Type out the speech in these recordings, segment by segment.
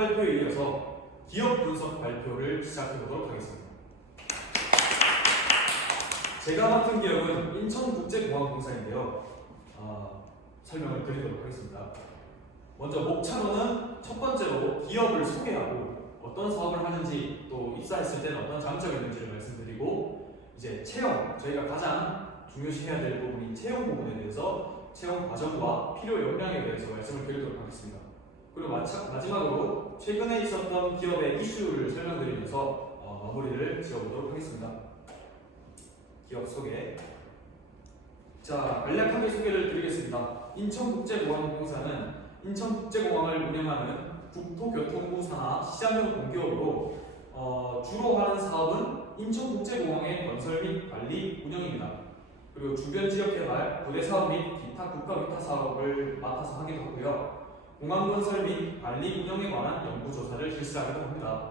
발표에 이어서 기업 분석 발표를 시작해보도록 하겠습니다. 제가 맡은 기업은 인천국제공항공사인데요. 설명을 드리도록 하겠습니다. 먼저 목차로는 첫 번째로 기업을 소개하고 어떤 사업을 하는지 또 입사했을 때는 어떤 장점이 있는지를 말씀드리고, 이제 채용, 저희가 가장 중요시해야 될 부분인 채용 부분에 대해서 채용 과정과 필요 역량에 대해서 말씀을 드리도록 하겠습니다. 그리고 마지막으로 최근에 있었던 기업의 이슈를 설명드리면서 마무리를 지어보도록 하겠습니다. 기업 소개. 자, 간략하게 소개를 드리겠습니다. 인천국제공항공사는 인천국제공항을 운영하는 국토교통부 산하 시장형 공기업으로 주로 하는 사업은 인천국제공항의 건설 및 관리 운영입니다. 그리고 주변 지역 개발, 부대 사업 및 기타 국가 위탁 사업을 맡아서 하기도 하고요. 공항 건설 및 관리 운영에 관한 연구 조사를 실시하기도 합니다.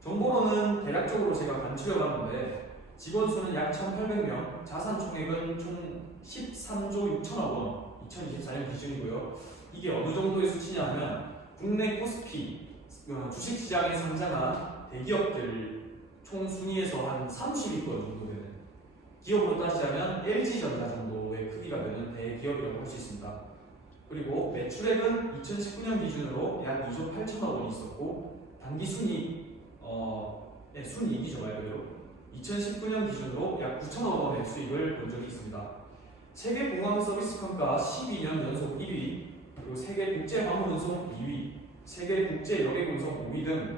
정보로는 대략적으로 제가 간추려봤는데 직원 수는 약 1,800명, 자산 총액은 총 13조 6천억 원, 2024년 기준이고요. 이게 어느 정도의 수치냐면 국내 코스피 주식시장에 상장한 대기업들 총 순위에서 한 30위권 정도 되는 기업으로 따지자면 LG전자 정도의 크기가 되는 대기업이라고 할 수 있습니다. 그리고 매출액은 2019년 기준으로 약 2조 8천억 원이 있었고, 단기 순이익이죠 말 그대로 2019년 기준으로 약 9천억 원의 수익을 본 적이 있습니다. 세계 공항 서비스 평가 12년 연속 1위, 그리고 세계 국제 화물 운송 2위, 세계 국제 여객 운송 5위 등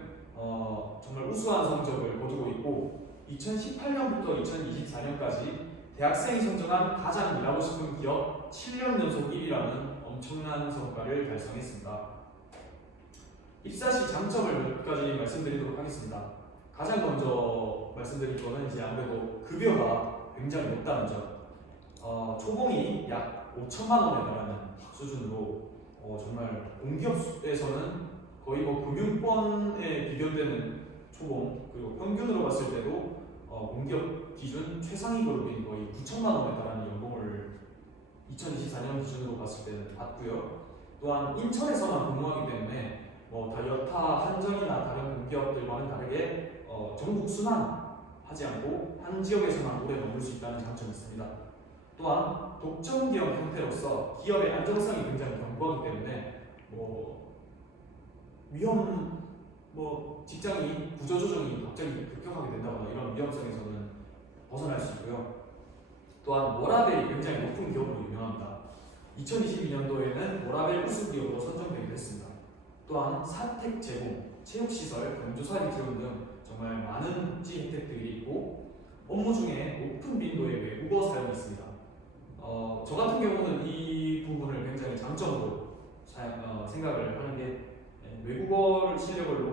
정말 우수한 성적을 거두고 있고, 2018년부터 2024년까지 대학생이 선정한 가장 일하고 싶은 기업 7년 연속 1위라는 엄청난 성과를 달성했습니다. 입사 시 장점을 몇 가지 말씀드리도록 하겠습니다. 가장 먼저 말씀드릴 거는 이제 아무래도 급여가 굉장히 높다는 점. 초봉이 약 5천만 원에 달하는 수준으로 정말 공기업에서는 거의 금융권에 비교되는 초봉, 그리고 평균으로 봤을 때도 공기업 기준 최상위 그룹인 거의 9천만 원에 달하는 연봉을 2024년 기준으로 봤을 때는 받고요. 또한 인천에서만 근무하기 때문에 여타 한전이나 다른 공기업들과는 다르게 전국 순환하지 않고 한 지역에서만 오래 머물 수 있다는 장점이 있습니다. 또한 독점 기업 형태로서 기업의 안정성이 굉장히 견고하기 때문에 직장이 구조조정이 갑자기 급격하게 된다거나 이런 위험성에서는 벗어날 수 있고요. 또한 워라밸이 굉장히 높은 기업으로 유명합니다. 2022년도에는 워라밸 우수 기업으로 선정되기도 했습니다. 또한 사택 제공, 체육시설, 경조사비 지원 등 정말 많은 복지 혜택들이 있고, 업무 중에 높은 빈도의 외국어 사용이 있습니다. 저 같은 경우는 이 부분을 굉장히 장점으로 생각을 하는 게, 외국어 실력을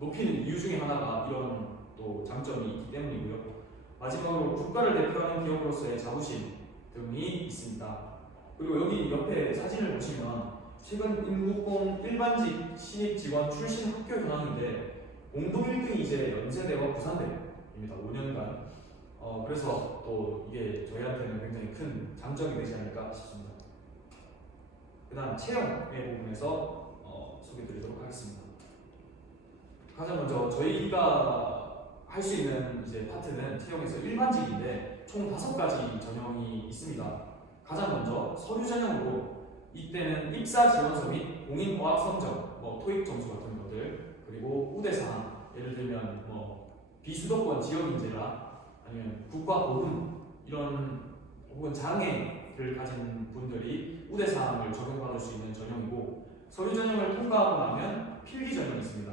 높이는 이유 중에 하나가 이런 또 장점이 있기 때문이고요. 마지막으로 국가를 대표하는 기업으로서의 자부심 등이 있습니다. 그리고 여기 옆에 사진을 보시면 최근 인국공 일반직 신입 직원 출신 학교 현황인데 공동 1등이 이제 연세대와 부산대입니다. 5년간. 그래서 또 이게 저희한테는 굉장히 큰 장점이 되지 않을까 싶습니다. 그 다음 채용의 부분에서 소개드리도록 하겠습니다. 가장 먼저 저희가 할 수 있는 이제 파트는 채용에서 일반직인데 총 5가지 전형이 있습니다. 가장 먼저 서류 전형으로, 이때는 입사 지원서 및 공인 어학 성적, 토익 점수 같은 것들, 그리고 우대사항, 예를 들면 비수도권 지역 인재라 아니면 국가 보훈 이런 혹은 장애를 가진 분들이 우대사항을 적용받을 수 있는 전형이고, 서류 전형을 통과하고 나면 필기 전형이 있습니다.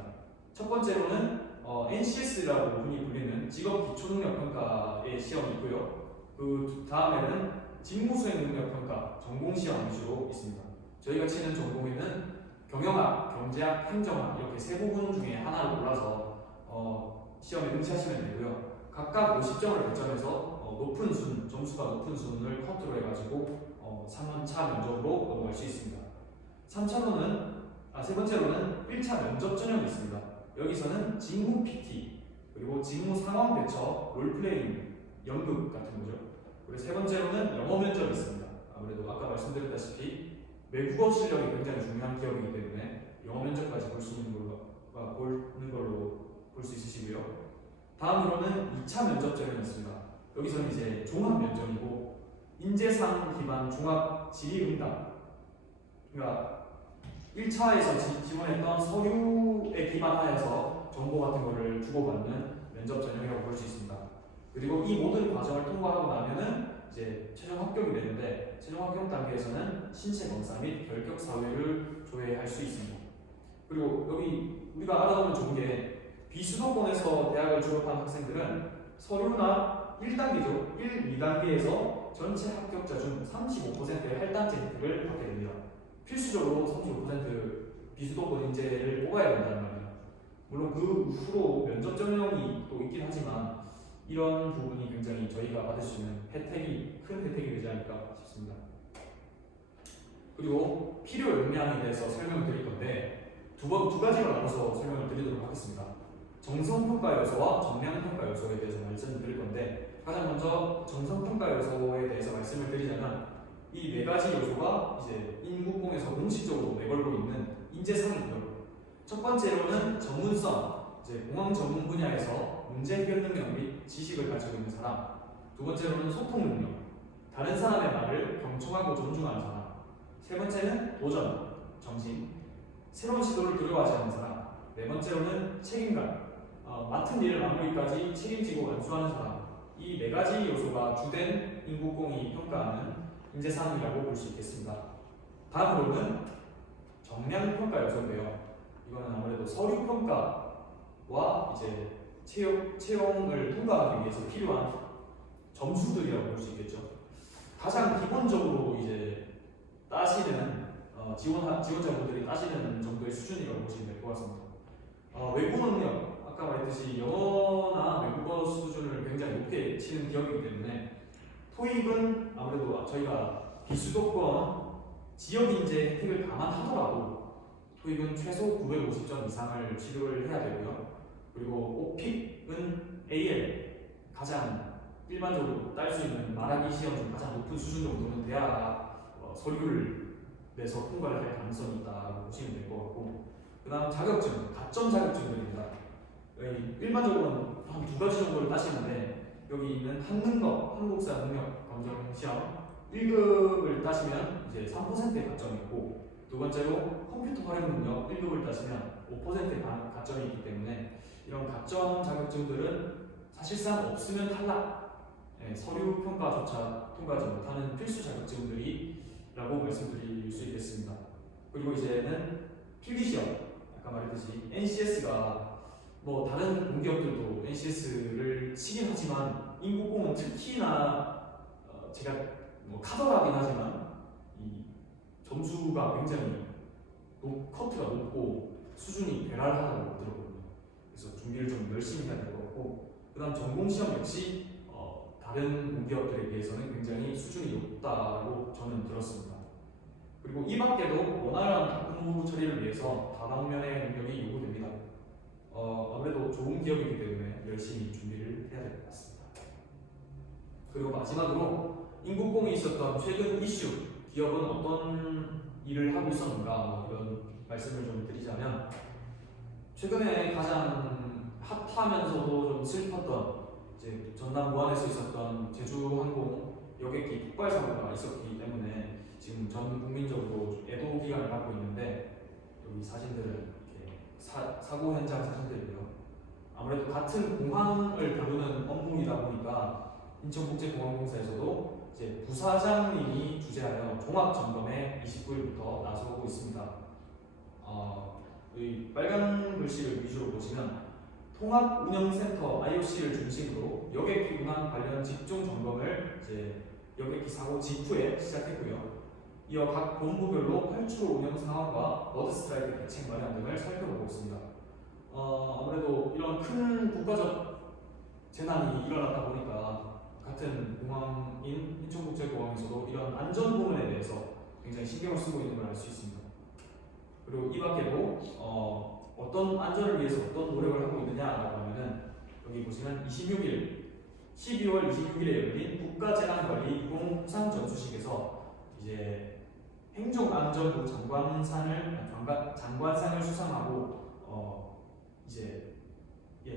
첫 번째로는 NCS라고 흔히 불리는 직업 기초능력평가의 시험이 있고요. 그 다음에는 직무수행능력평가, 전공시험 위주로 있습니다. 저희가 치는 전공에는 경영학, 경제학, 행정학 이렇게 세 부분 중에 하나를 골라서 시험에 응시하시면 되고요. 각각 50점을 배점해서 점수가 높은 순을 컨트롤 해가지고 3차 면접으로 넘어갈 수 있습니다. 세 번째로는 1차 면접 전형이 있습니다. 여기서는 직무 PT, 그리고 직무 상황 대처, 롤플레잉, 연극 같은 거죠. 그리고 세 번째로는 영어 면접이 있습니다. 아무래도 아까 말씀드렸다시피 외국어 실력이 굉장히 중요한 기업이기 때문에 영어 면접까지 볼 수 있는 걸로 볼 수 있으시고요. 다음으로는 2차 면접 전형이 있습니다. 여기서는 이제 종합 면접이고 인재상 기반 종합 질의응답, 그러니까 1차에서 지원했던 서류에 기반하여서 정보 같은 거를 주고받는 면접 전형이라고 볼 수 있습니다. 그리고 이 모든 과정을 통과하고 나면은 이제 최종 합격이 되는데, 최종 합격 단계에서는 신체 검사 및 결격 사유를 조회할 수 있습니다. 그리고 여기 우리가 알아두면 좋은 게, 비수도권에서 대학을 졸업한 학생들은 서류나 1단계죠. 1, 2단계에서 전체 합격자 중 35%의 할당제 혜택을 받게 됩니다. 필수적으로 35% 비수도권 인재를 뽑아야 된다는 말이에요. 물론 그 후로 면접 전형이 또 있긴 하지만 이런 부분이 굉장히 저희가 받을 수 있는 큰 혜택이 되지 않을까 싶습니다. 그리고 필요 역량에 대해서 설명을 드릴 건데 두 가지로 나눠서 설명을 드리도록 하겠습니다. 정성평가 요소와 정량평가 요소에 대해서 말씀을 드릴 건데, 가장 먼저 정성평가 요소에 대해서 말씀을 드리자면 이 네 가지 요소가 이제 인국공에서 공식적으로 내걸고 있는 인재상이고요. 첫 번째로는 전문성, 이제 공항 전문 분야에서 문제 해결 능력 및 지식을 가지고 있는 사람. 두 번째로는 소통 능력, 다른 사람의 말을 경청하고 존중하는 사람. 세 번째는 도전, 정신, 새로운 시도를 두려워하지 않는 사람. 네 번째로는 책임감, 맡은 일 마무리까지 책임지고 완수하는 사람. 이 네 가지 요소가 주된 인국공이 평가하는 인재상이라고 볼 수 있겠습니다. 다음으로는 정량평가 요소인데요. 이거는 아무래도 서류 평가와 이제 채용을 통과하기 위해서 필요한 점수들이라고 볼 수 있겠죠. 가장 기본적으로 이제 따시는 지원자분들이 따시는 정도의 수준이라고 보시면 될 것 같습니다. 외국어 능력, 아까 말했듯이 영어나 외국어 수준을 굉장히 높게 치는 기업이기 때문에 토익은 아무래도 저희가 비수도권 지역 인재 혜택을 감안하더라도 토익은 최소 950점 이상을 취득을 해야 되고요. 그리고 오픽은 AL, 가장 일반적으로 딸 수 있는 말하기 시험 중 가장 높은 수준 정도는 돼야 서류를 내서 통과를 할 가능성이 있다고 보시면 될 것 같고, 그 다음 자격증, 가점 자격증들입니다. 일반적으로는 한 두 가지 정도를 따시는데, 여기 있는 한능검, 한국사 능력 검정 시험 1급을 따시면 이제 3%의 가점이 있고, 두 번째로 컴퓨터 활용 능력 1급을 따시면 5%의 가점이 있기 때문에 이런 가점 자격증들은 사실상 없으면 탈락, 서류 평가조차 통과하지 못하는 필수 자격증들이라고 말씀드릴 수 있겠습니다. 그리고 이제는 필기시험, 아까 말했듯이 NCS가 뭐 다른 공기업들도 NCS를 치긴 하지만 인국공은 특히나 제가 뭐 카더라긴 하지만 이 점수가 굉장히 커트가 높고 수준이 괴랄하다고 들었거든요. 그래서 준비를 좀 열심히 해야 될 것 같고, 그 다음 전공시험 역시 다른 공기업들에 비해서는 굉장히 수준이 높다고 저는 들었습니다. 그리고 이 밖에도 원활한 업무 처리를 위해서 다방면의 능력이 요구됩니다. 아무래도 좋은 기업이기 때문에 열심히 준비를 해야 될 것 같습니다. 그리고 마지막으로 인국공이 있었던 최근 이슈, 기업은 어떤 일을 하고 있었는가, 이런 말씀을 좀 드리자면, 최근에 가장 핫하면서도 좀 슬펐던 이제 전남 무안에서 있었던 제주항공 여객기 폭발 사고가 있었기 때문에 지금 전 국민적으로 애도 기간을 갖고 있는데, 여기 사진들은 사고 현장 사진들이고요. 아무래도 같은 공항을 다루는 업무이다 보니까 인천국제공항공사에서도 이제 부사장님이 주재하여 종합 점검에 29일부터 나서고 있습니다. 이 빨간 글씨를 위주로 보시면 통합운영센터 IOC를 중심으로 여객기 운항 관련 집중 점검을 이제 여객기 사고 직후에 시작했고요. 이어 각 본부별로 활주로 운영 상황과 버드 스트라이크 대책 마련 등을 살펴보고 있습니다. 아무래도 이런 큰 국가적 재난이 일어나다 보니까 같은 공항인 인천국제공항에서도 이런 안전 부분에 대해서 굉장히 신경을 쓰고 있는 걸 알 수 있습니다. 그리고 이 밖에도 어떤 안전을 위해서 어떤 노력을 하고 있느냐라고 하면은, 여기 보시면 12월 26일에 열린 국가재난관리 60 부상전수식에서 이제 행정안전부 장관상을 수상하고 이제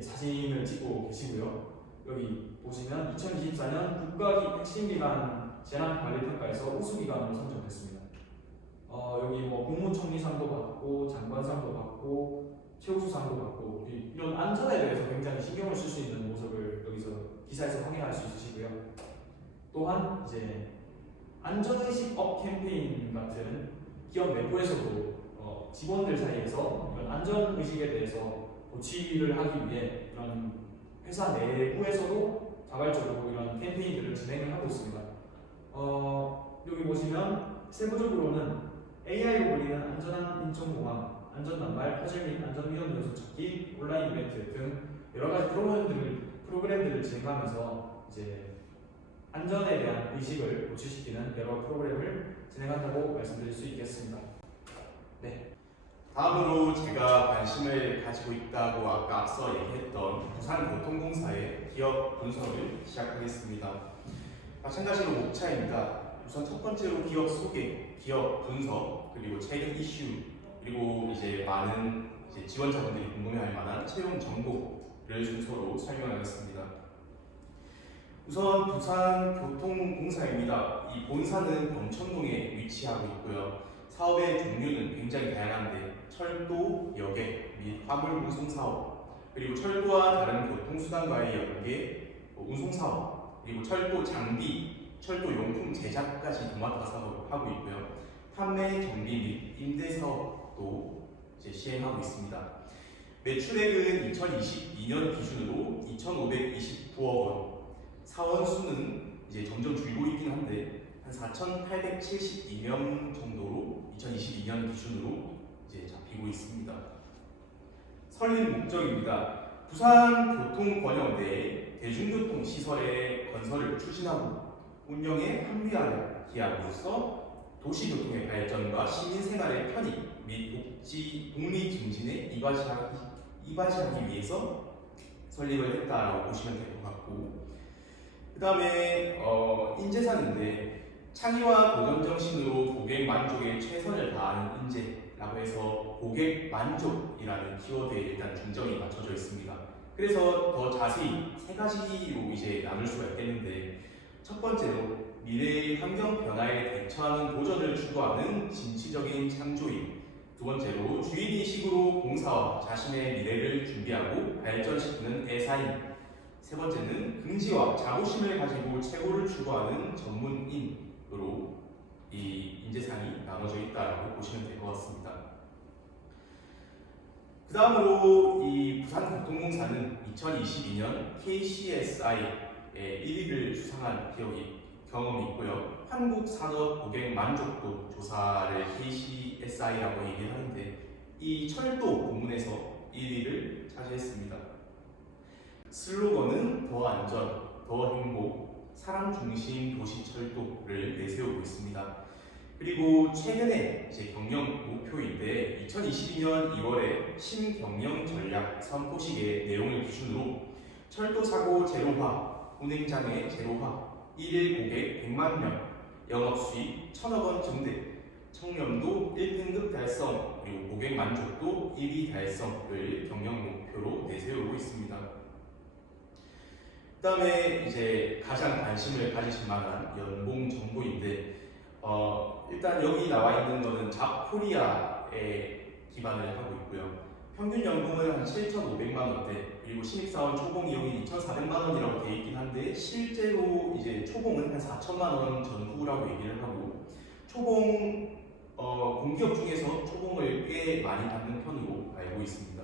사진을 찍고 계시고요. 여기 보시면 2024년 국가핵심기관 재난관리평가에서 우수기관으로 선정됐습니다. 여기 뭐 국무총리상도 받고 장관상도 받고 최우수상도 받고 이런 안전에 대해서 굉장히 신경을 쓸 수 있는 모습을 여기서 기사에서 확인할 수 있으시고요. 또한 이제 안전의식 업 캠페인 같은 기업 내부에서도 직원들 사이에서 이런 안전의식에 대해서 고취를 하기 위해 이런 회사 내부에서도 자발적으로 이런 캠페인들을 진행을 하고 있습니다. 여기 보시면 세부적으로는 AI로 불리는 안전한 인천공항, 안전난발, 퍼즐 및 안전위험 요소 찾기, 온라인 이벤트 등 여러 가지 프로그램들을 진행하면서 이제 안전에 대한 의식을 고취시키는 여러 프로그램을 진행한다고 말씀드릴 수 있겠습니다. 네. 다음으로 제가 관심을 가지고 있다고 아까 앞서 얘기했던 부산교통공사의 기업 분석을 시작하겠습니다. 마찬가지로 목차입니다. 우선 첫 번째로 기업 소개, 기업 분석, 그리고 최근 이슈, 그리고 이제 많은 지원자분들이 궁금해할 만한 채용 정보를 순서로 설명하겠습니다. 우선 부산교통공사입니다. 이 본사는 범천동에 위치하고 있고요. 사업의 종류는 굉장히 다양한데 철도, 여객 및 화물 운송 사업, 그리고 철도와 다른 교통수단과의 연계, 운송 사업, 그리고 철도 장비, 철도 용품 제작까지 도맡아 사업하고 있고요. 판매, 정비 및 임대 사업도 시행하고 있습니다. 매출액은 2022년 기준으로 2,529억 원, 사원 수는 점점 줄고 있긴 한데 한 4,872명 정도로 2022년 기준으로 잡히고 있습니다. 설립 목적입니다. 부산교통권역내에 대중교통 시설의 건설을 추진하고 운영에 합리화를 기함으로써 도시교통의 발전과 시민생활의 편익 및 독리 증진에 이바지하기 위해서 설립을 했다라고 보시면 될 것 같고, 그 다음에 인재상인데 창의와 도전 정신으로 고객 만족에 최선을 다하는 인재라고 해서 고객 만족이라는 키워드에 일단 중점이 맞춰져 있습니다. 그래서 더 자세히 세 가지로 나눌 수가 있겠는데, 첫 번째로 미래의 환경 변화에 대처하는 도전을 추구하는 진취적인 창조인, 두 번째로 주인의식으로 공사와 자신의 미래를 준비하고 발전시키는 애사인, 세 번째는 긍지와 자부심을 가지고 최고를 추구하는 전문인으로 이 인재상이 나눠져 있다고 보시면 될 것 같습니다. 그 다음으로 이 부산교통공사는 2022년 KCSI의 1위를 수상한 경험이 있고요. 한국산업 고객 만족도 조사를 KCSI라고 얘기를 하는데 이 철도 부문에서 1위를 차지했습니다. 슬로건은 더 안전, 더 행복, 사람 중심 도시 철도를 내세우고 있습니다. 그리고 최근에 경영 목표인데 2022년 2월에 신경영 전략 선포식의 내용을 기준으로 철도 사고 제로화, 운행장애 제로화, 1일 고객 100만 명, 영업수익 1,000억 원 증대, 청렴도 1등급 달성, 그리고 고객 만족도 1위 달성을 경영 목표로 내세우고 있습니다. 그 다음에 가장 관심을 가지실 만한 연봉 정보인데 일단 여기 나와 있는 거는 잡코리아에 기반을 하고 있고요. 평균 연봉은 한 7,500만 원대, 그리고 신입사원 초봉 이용이 2,400만 원이라고 되어 있긴 한데 실제로 초봉은 한 4천만 원 전후라고 얘기를 하고, 초봉 공기업 중에서 초봉을 꽤 많이 받는 편으로 알고 있습니다.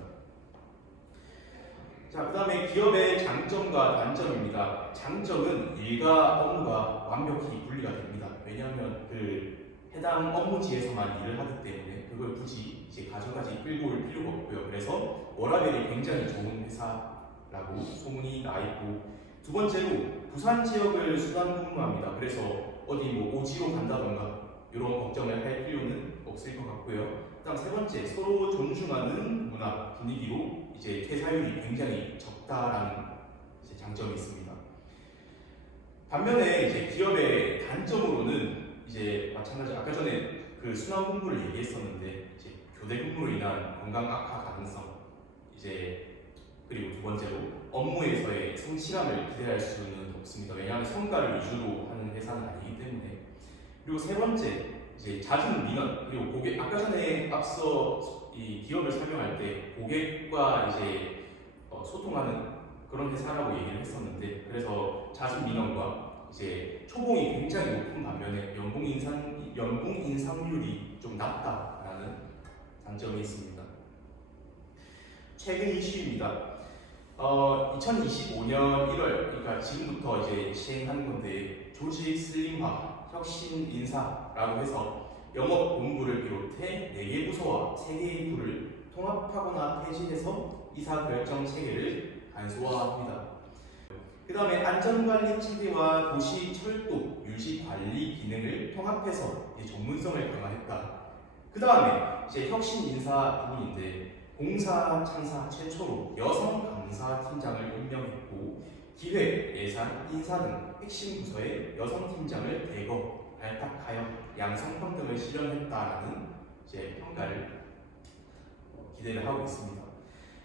자, 그 다음에 기업의 장점과 단점입니다. 장점은 일과 업무가 완벽히 분리가 됩니다. 왜냐하면 해당 업무지에서만 일을 하기 때문에 그걸 굳이 가정까지 끌고 올 필요가 없고요. 그래서 워라밸이 굉장히 좋은 회사라고 소문이 나 있고, 두 번째로 부산 지역을 수단 근무합니다. 그래서 어디 오지로 간다던가 이런 걱정을 할 필요는 없을 것 같고요. 그다음 세 번째, 서로 존중하는 문화 분위기로 퇴사율이 굉장히 적다라는 장점이 있습니다. 반면에 기업의 단점으로는 마찬가지 아까 전에 그 순환 근무를 얘기했었는데 이제 교대 근무로 인한 건강 악화 가능성, 이제 그리고 두 번째로 업무에서의 성실함을 기대할 수는 없습니다. 왜냐하면 성과를 위주로 하는 회사는 아니기 때문에. 그리고 세 번째, 이제 잦은 민원, 그리고 고객, 아까 전에 앞서 이 기업을 설명할 때 고객과 이제 소통하는 그런 회사라고 얘기를 했었는데, 그래서 잦은 민원과 이제 초봉이 굉장히 높은 반면에 연봉 인상률이 좀 낮다라는 장점이 있습니다. 최근 이슈입니다. 2025년 1월, 그러니까 지금부터 이제 시행하는 건데, 조직 슬림화, 혁신 인사라고 해서 영업 본부를 비롯해 4개 부서와 3개의 부를 통합하거나 폐지해서 의사결정 체계를 간소화합니다. 그 다음에 안전관리 체계와 도시 철도 유지 관리 기능을 통합해서 이제 전문성을 강화했다. 그 다음에 이제 혁신 인사 부분인데, 공사 창사 최초로 여성 감사 팀장을 임명했고, 기획, 예산, 인사 등 핵심 부서에 여성 팀장을 대거 발탁하여 양성평등을 실현했다라는 이제 평가를 기대를 하고 있습니다.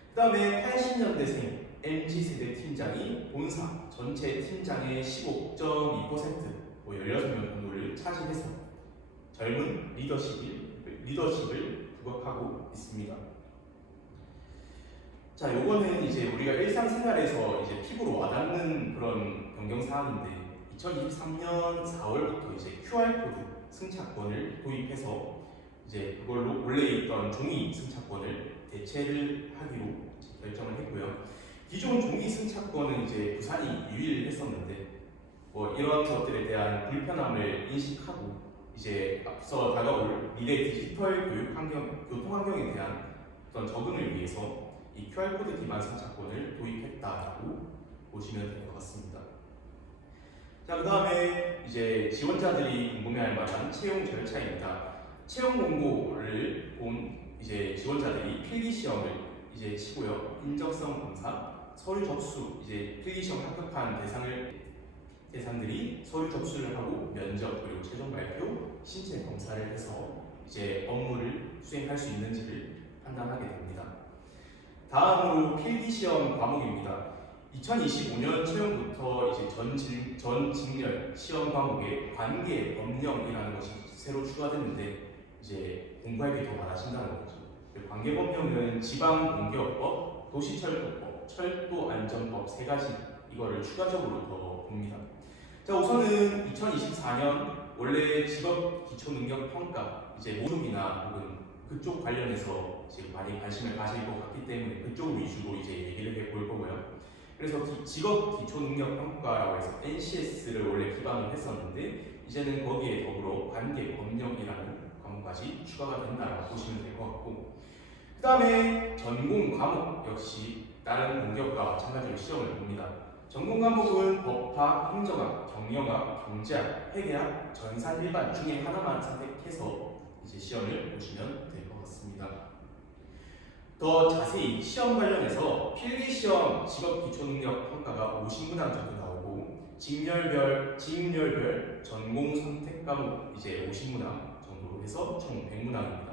그 다음에 80년대생 MZ세대 팀장이 본사 전체 팀장의 15.2%, 16명 정도를 차지해서 젊은 리더십을 부각하고 있습니다. 자, 요거는 이제 우리가 일상생활에서 이제 피부로 와닿는 그런 변경 사항인데, 2023년 4월부터 이제 QR코드 승차권을 도입해서 이제 그걸로 원래 있던 종이 승차권을 대체를 하기로 결정을 했고요. 기존 종이 승차권은 이제 부산이 유일했었는데, 이런 것들에 대한 불편함을 인식하고 이제 앞서 다가올 미래 디지털 교통 환경에 대한 어떤 적응을 위해서 이 QR코드 기반 승차권을 도입했다라고 보시면 될 것 같습니다. 자, 그 다음에 이제 지원자들이 궁금해할 만한 채용 절차입니다. 채용 공고를 본 이제 지원자들이 필기 시험을 이제 치고요. 인적성 검사, 서류 접수, 이제 필기 시험 합격한 대상들이 서류 접수를 하고 면접, 그리고 최종 발표, 신체 검사를 해서 이제 업무를 수행할 수 있는지를 판단하게 됩니다. 다음으로 필기시험 과목입니다. 2025년 채용부터 이제 전직렬 시험 과목에 관계 법령이라는 것이 새로 추가됐는데, 이제 공부할 게 더 많아진다는 거죠. 관계 법령은 지방공개업법, 도시철도법, 철도안전법 3가지 이거를 추가적으로 더 봅니다. 자, 우선은 2024년 원래 직업 기초 능력 평가 이제 모름이나 혹은 그쪽 관련해서 이제 많이 관심을 가질 것 같기 때문에 그쪽 위주로 이제 얘기를 해볼 거고요. 그래서 직업 기초 능력 평가라고 해서 NCS를 원래 기반으로 했었는데, 이제는 거기에 더불어 관계 법령이라는 과목까지 추가가 된다고 보시면 될 것 같고, 그 다음에 전공 과목 역시 다른 공기업과 마찬가지로 시험을 봅니다. 전공 과목은 법학, 행정학, 경영학, 경제학, 회계학, 전산 일반 중에 하나만 선택해서 이제 시험을 보시면 될 것 같습니다. 더 자세히 시험 관련해서 필기시험 직업 기초능력 평가가 50문항 정도 나오고, 직렬별 전공 선택 과목 이제 50문항 정도로 해서 총 100문항입니다.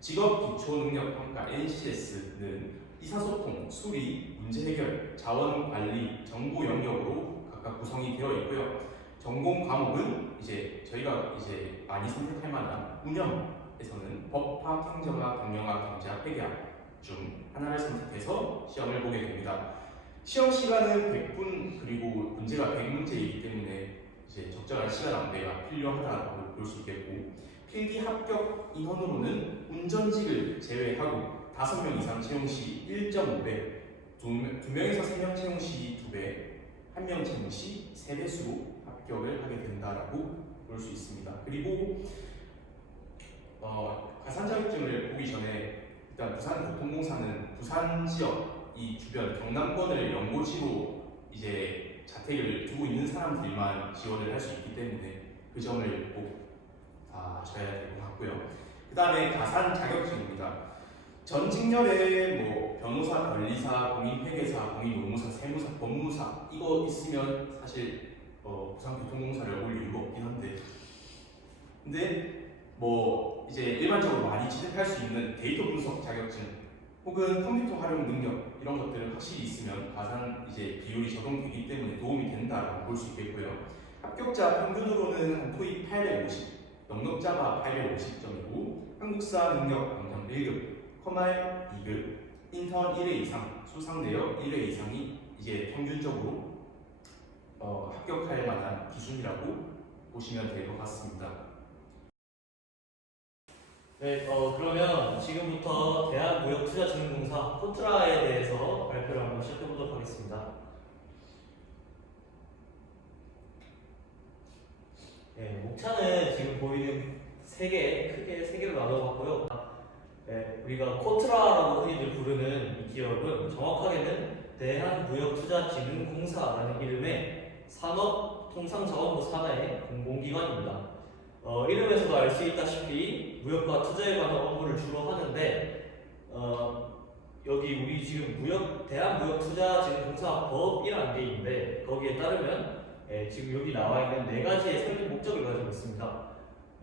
직업 기초능력 평가 NCS는 의사소통, 수리, 문제 해결, 자원 관리, 정보 영역으로 각각 구성이 되어 있고요. 전공 과목은 이제 저희가 이제 많이 선택할 만한 운영에서는 법학, 행정학, 경영학, 경제학, 회계학 중 하나를 선택해서 시험을 보게 됩니다. 시험 시간은 100분, 그리고 문제가 100문제이기 때문에 이제 적절한 시간 안배가 필요하다고 볼 수 있겠고, 필기 합격 인원으로는 운전직을 제외하고 5명 이상 채용 시 1.5배, 2명에서 3명 채용 시 2배, 1명 채용 시 3배수로 합격을 하게 된다라고 볼 수 있습니다. 그리고 가산 자격증을 보기 전에 일단 부산교통공사는 부산 지역 이 주변 경남권을 연고지로 이제 자택을 두고 있는 사람들만 지원을 할 수 있기 때문에 그 점을 꼭 아셔야 될 것 같고요. 그 다음에 가산 자격증입니다. 전 직렬에 뭐 변호사, 변리사, 공인회계사, 공인노무사, 세무사, 법무사 이거 있으면 사실 부산교통공사를 올 이유가 없긴 한데, 근데 뭐 이제 일반적으로 많이 취득할 수 있는 데이터 분석 자격증 혹은 컴퓨터 활용 능력 이런 것들은 확실히 있으면 가상 이제 비율이 적용되기 때문에 도움이 된다고 볼 수 있겠고요. 합격자 평균으로는 한 토익 850, 넉넉자가 850점이고 한국사 능력 강점 1급, 커말 2급, 인턴 1회 이상, 수상 내역 1회 이상이 이제 평균적으로 합격할 만한 기준이라고 보시면 될 것 같습니다. 네, 그러면 지금부터 대한무역투자진흥공사 코트라에 대해서 발표를 한번 시작해보도록 하겠습니다. 네, 목차는 지금 보이는 크게 세 개로 나눠봤고요. 네, 우리가 코트라라고 흔히들 부르는 이 기업은 정확하게는 대한무역투자진흥공사라는 이름의 산업통상자원부 산하의 공공기관입니다. 이름에서도 알 수 있다시피 무역과 투자에 관한 업무를 주로 하는데 여기 우리 지금 대한무역투자진흥공사법이라는 게 있는데 거기에 따르면 지금 여기 나와 있는 네 가지의 설립 목적을 가지고 있습니다.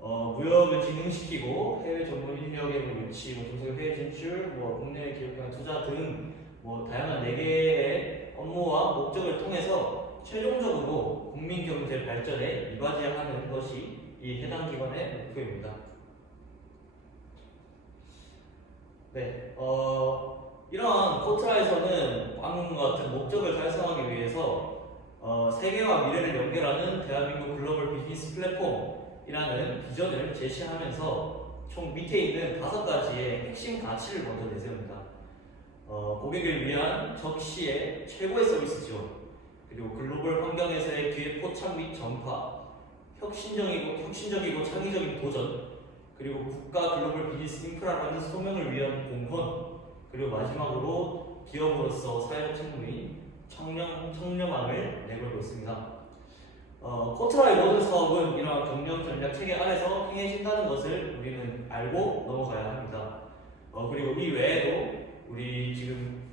무역을 진흥시키고 해외 전문 인력의 유치, 정책 해외 진출, 국내 기업 간 투자 등 다양한 네 개의 업무와 목적을 통해서 최종적으로 국민 경제 발전에 이바지하는 것이 이 해당 기관의 목표입니다. 네, 이러한 코트라에서는 방금과 같은 목적을 달성하기 위해서 세계와 미래를 연결하는 대한민국 글로벌 비즈니스 플랫폼이라는 비전을 제시하면서 총 밑에 있는 5가지의 핵심 가치를 먼저 내세웁니다. 고객을 위한 적시의 최고의 서비스 지원, 그리고 글로벌 환경에서의 기회 포착 및 전파, 혁신적이고 창의적인 도전, 그리고 국가 글로벌 비즈니스 인프라라는 소명을 위한 공헌, 그리고 마지막으로 기업으로서 사회적 책무 및 청렴함을 내걸고 있습니다. 코트라의 모든 사업은 이러한 경영 전략 체계 안에서 행해진다는 것을 우리는 알고 넘어가야 합니다. 그리고 이 외에도 우리 지금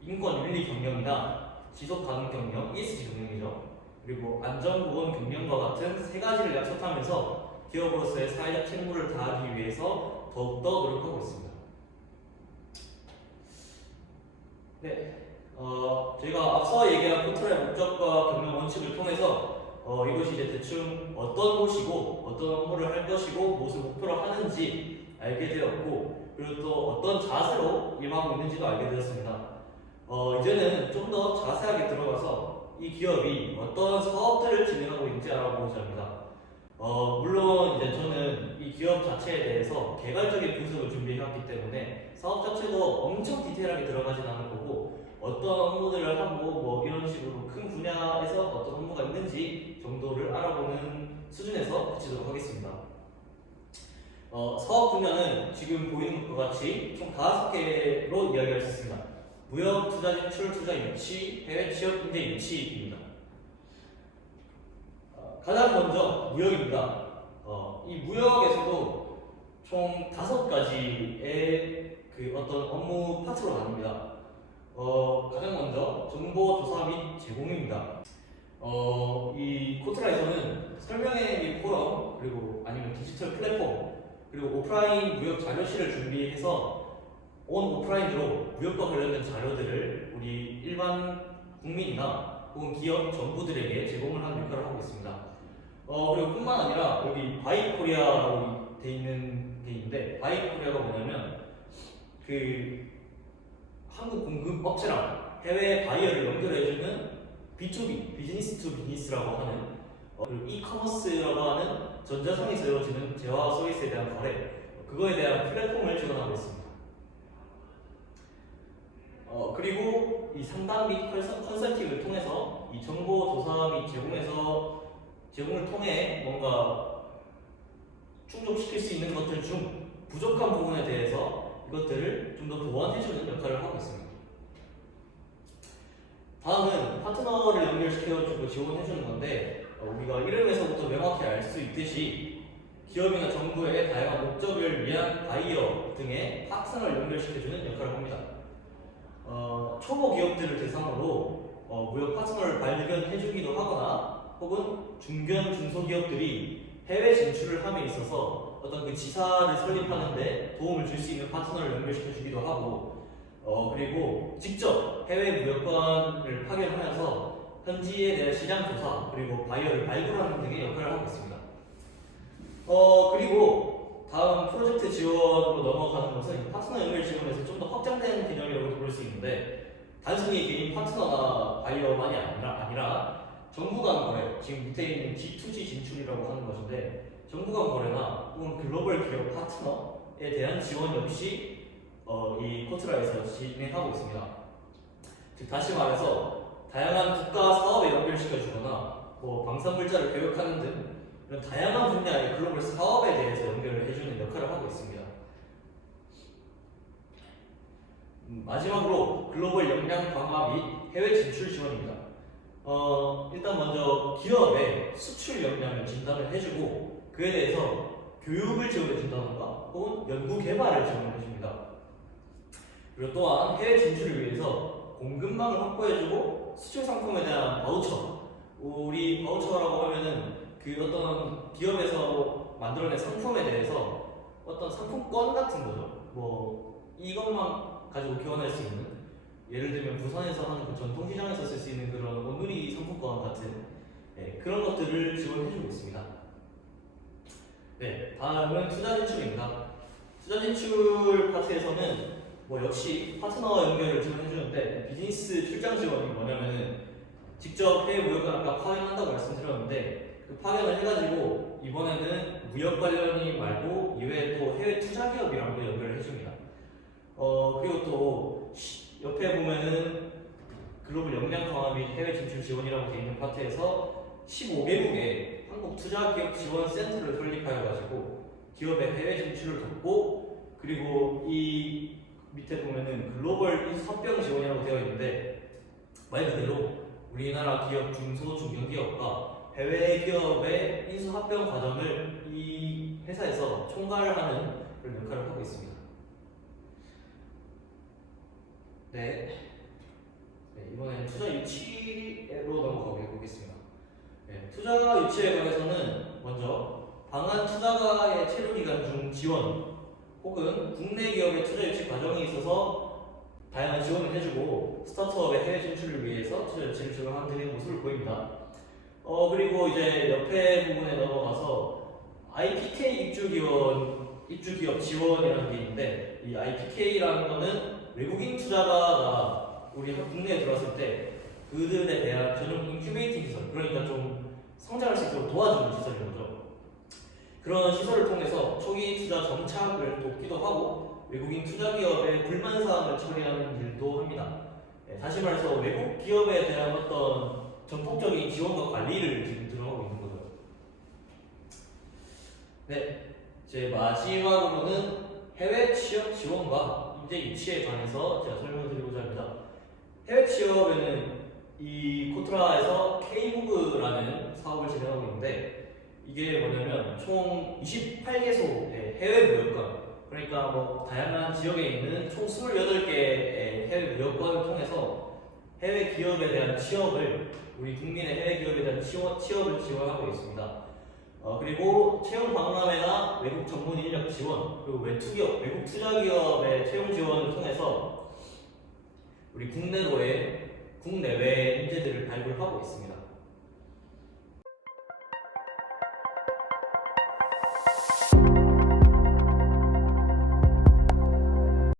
인권 윤리 경영이나 지속 가능 경영, ESG 경영이죠. 그리고 안전보건 경영과 같은 세 가지를 약속하면서 기업으로서의 사회적 책무를 다하기 위해서 더욱더 노력하고 있습니다. 네, 저희가 앞서 얘기한 코트라의 목적과 경영 원칙을 통해서 이것이 이제 대충 어떤 곳이고 어떤 업무를 할 것이고 무엇을 목표로 하는지 알게 되었고, 그리고 또 어떤 자세로 임하고 있는지도 알게 되었습니다. 이제는 좀 더 자세하게 들어가서 이 기업이 어떤 사업들을 진행하고 있는지 알아보고자 합니다. 물론 이제 저는 이 기업 자체에 대해서 개괄적인 분석을 준비해왔기 때문에 사업 자체도 엄청 디테일하게 들어가진 않을 거고, 어떤 업무들을 하고 이런 식으로 큰 분야에서 어떤 업무가 있는지 정도를 알아보는 수준에서 그치도록 하겠습니다. 사업 분야는 지금 보이는 것과 같이 총 5개로 이야기할 수 있습니다. 무역, 투자 진출, 투자 유치, 해외 취업 인재 유치입니다. 가장 먼저 무역입니다. 이 무역에서도 총 5가지의 어떤 업무 파트로 나눕니다. 가장 먼저 정보 조사 및 제공입니다. 이 코트라에서는 설명회 및 포럼, 그리고 아니면 디지털 플랫폼, 그리고 오프라인 무역 자료실을 준비해서 오프라인으로 무역과 관련된 자료들을 우리 일반 국민이나 혹은 기업 정부들에게 제공을 하는 역할을 하고 있습니다. 그리고 뿐만 아니라 여기 바이코리아라고 돼 있는 게 있는데, 바이코리아가 뭐냐면 한국 공급 업체랑 해외 바이어를 연결해주는 B2B, 비즈니스 투 비즈니스라고 하는 그리고 이커머스라고 하는 전자상에서 이루어지는 재화 서비스에 대한 거래, 그거에 대한 플랫폼을 지원하고 있습니다. 그리고 이 상담 및 컨설팅을 통해서 이 정보 조사 및 제공을 통해 뭔가 충족시킬 수 있는 것들 중 부족한 부분에 대해서 이것들을 좀 더 보완해주는 역할을 하고 있습니다. 다음은 파트너를 연결시켜주고 지원해주는 건데, 우리가 이름에서부터 명확히 알 수 있듯이 기업이나 정부의 다양한 목적을 위한 바이어 등의 파트너를 연결시켜주는 역할을 합니다. 초보 기업들을 대상으로 무역 파트너를 발견해주기도 하거나, 혹은 중견 중소기업들이 해외 진출을 함에 있어서 어떤 그 지사를 설립하는데 도움을 줄 수 있는 파트너를 연결시켜 주기도 하고, 그리고 직접 해외 무역관을 파견하여서 현지에 대한 시장 조사 그리고 바이어를 발굴하는 등의 역할을 하고 있습니다. 그리고 다음 프로젝트 지원으로 넘어가는 것은 파트너 연결 지원에서 좀 더 확장된 개념이라고 볼 수 있는데, 단순히 개인 파트너나 바이어만이 아니라 정부 간 거래, 지금 밑에 있는 G2G 진출이라고 하는 것인데, 정부 간 거래나 혹은 글로벌 기업 파트너에 대한 지원 역시 이 코트라에서 진행하고 있습니다. 즉 다시 말해서 다양한 국가 사업에 연결시켜주거나 방산물자를 교육하는 등 이런 다양한 분야의 글로벌 사업에 대해서 연결을 해주는 역할을 하고 있습니다. 마지막으로 글로벌 역량 강화 및 해외 진출 지원입니다. 일단 먼저 기업의 수출 역량을 진단을 해주고 그에 대해서 교육을 지원해준다던가 혹은 연구 개발을 지원해줍니다. 그리고 또한 해외 진출을 위해서 공급망을 확보해주고 수출 상품에 대한 바우처, 우리 바우처라고 하면은 그 어떤 기업에서 만들어낸 상품에 대해서 어떤 상품권 같은 거죠. 이것만 가지고 교환할 수 있는, 예를 들면 부산에서 하는 그 전통시장에서 쓸 수 있는 그런 온누리 상품권 같은 그런 것들을 지원해주고 있습니다. 네, 다음은 투자 진출입니다. 투자 진출 파트에서는 역시 파트너 연결을 지원해주는데, 비즈니스 출장 지원이 뭐냐면은 직접 해외 무역을 아까 파견한다고 말씀드렸는데, 그 파견을 해가지고 이번에는 무역 관련이 말고 이외에 또 해외 투자 기업이랑도 연결을 해줍니다. 그리고 또 옆에 보면은 글로벌 역량 강화 및 해외 진출 지원이라고 되어 있는 파트에서 15개국의 한국 투자 기업 지원 센터를 설립하여 가지고 기업의 해외 진출을 돕고, 그리고 이 밑에 보면은 글로벌 인수합병 지원이라고 되어 있는데, 말 그대로 우리나라 기업 중소 중견기업과 해외 기업의 인수합병 과정을 이 회사에서 총괄하는 그런 역할을 하고 있습니다. 네, 이번에는 투자 유치로 넘어가 보겠습니다. 투자 유치에 관해서는 먼저 방한 투자가의 체류 기간 중 지원 혹은 국내 기업의 투자 유치 과정이 있어서 다양한 지원을 해주고 스타트업의 해외 진출을 위해서 투자 유치를 지원하는 모습을 보입니다. 그리고 이제 옆에 부분에 넘어가서 IPK 입주기업 지원이라는 게 있는데, 이 IPK라는 거는 외국인 투자가가 우리 국내에 들어왔을 때 그들에 대한 전용 인큐베이팅 시설, 그러니까 좀 성장할 수 있도록 도와주는 시설인 거죠. 그런 시설을 통해서 초기 투자 정착을 돕기도 하고 외국인 투자 기업의 불만 사항을 처리하는 일도 합니다. 다시 말해서 외국 기업에 대한 어떤 전폭적인 지원과 관리를 지금 들어가고 있는 거죠. 네, 제 마지막으로는 해외 취업 지원과 인재 유치에 관해서 제가 설명을 드리고자 합니다. 해외 취업에는 이 코트라에서 K무브라는 사업을 진행하고 있는데, 이게 뭐냐면 총 28개소의 해외 무역관, 그러니까 다양한 지역에 있는 총 28개의 해외 무역관을 통해서 해외 기업에 대한 취업을, 우리 국민의 해외 기업에 대한 취업을 지원하고 있습니다. 그리고 채용 박람회나 외국 전문 인력 지원, 그리고 외투기업, 외국 투자 기업의 채용 지원을 통해서 우리 국내외의 인재들을 발굴하고 있습니다.